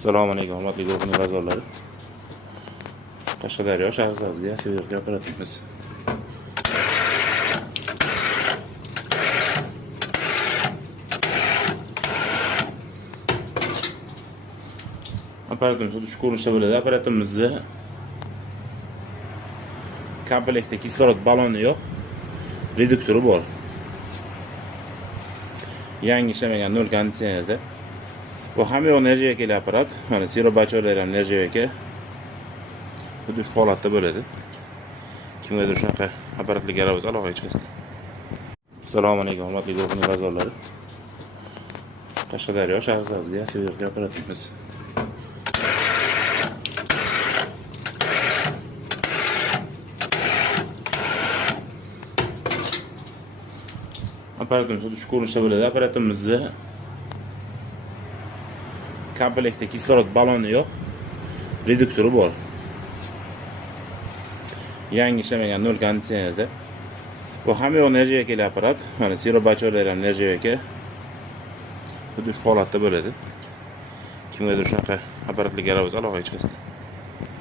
Assalomu alaykum, hurmatli guruhning a'zolari. Qashqadaryo Shahrisabzda Severga apparatimiz. Apparatimiz xuddi shu ko'rinishda bo'ladi. Apparatimizda komplektda kislorod baloni yo'q, reduktori bor. Yangi ishlamagan 0 konditsionerda. Bu ham yo'q Nerjaveka apparat. Mana serobachorlar ham Nerjaveka. Xuddi shu holatda bo'ladi. Kimgadir shunaqa apparatlarga qarab aloqaga chiqasizlar. Assalomu alaykum, hurmatli guruhning a'zolari. Qashqadaryo Shahrisabzda Severga apparatimiz. Apparatimiz xuddi shu ko'rinishda bo'ladi. Apparatimizda komplektda kislorod baloni yo'q, reduktori bor. Yangi ishlamagan 0 konditsionerda. Bu ham yo'q Nerjaveka apparat. Mana serobachorlar ham Nerjaveka. Xuddi shu holatda bo'ladi. Kimgadir shunaqa apparatlarga qarab aloqaga chiqasizlar.